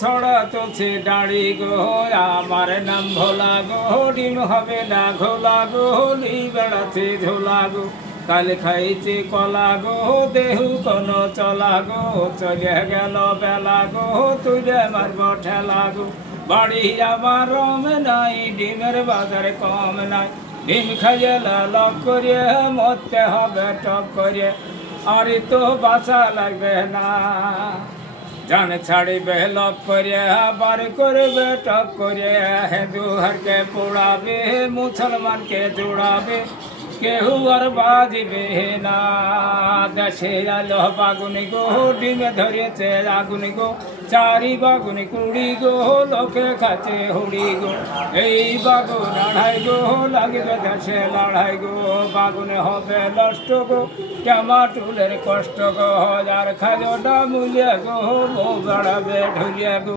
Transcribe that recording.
ছড়া তুলছে দাড়ি গো, আমার নাম ভোলা গো, ডিম হবে না ঘোলা গো, লি বেড়াচ্ছে ঝোলা গো, কাল খাইছে কলা গো, দেহু কোনো চলা গো, চলে গেল বেলা গো, তুলে মারব ঠেলা গো, বাড়ি আমার রম নাই, ডিমের বাজার কম নাই, ডিম খাইয়ে লালক করিয়ে মরতে হবে টপ করিয়ে, আর তো বাঁচা লাগবে না, জান ছাড়িবে লক করিয়া বার করবে টপ করিয়া, হিন্দু হরকে পোড়াবে মুসলমানকে জোড়াবে, কেউ আর বাজিবে না, দেশে আলো বাগুনি গো, ডিমে ধরেছে আগুনি গো, চারি বাগুনি কুড়ি গো, লোকে খাচ্ছে হুড়ি গো, এই বাগুন আড়াই গো, লাগবে দেশে লড়াই গো, বাগুনে হবে নষ্ট গো, টমাটুলের কষ্ট গো, যার খাজোটা মূল্য গো, বউ বাড়াবে ঢুলিয়া গো।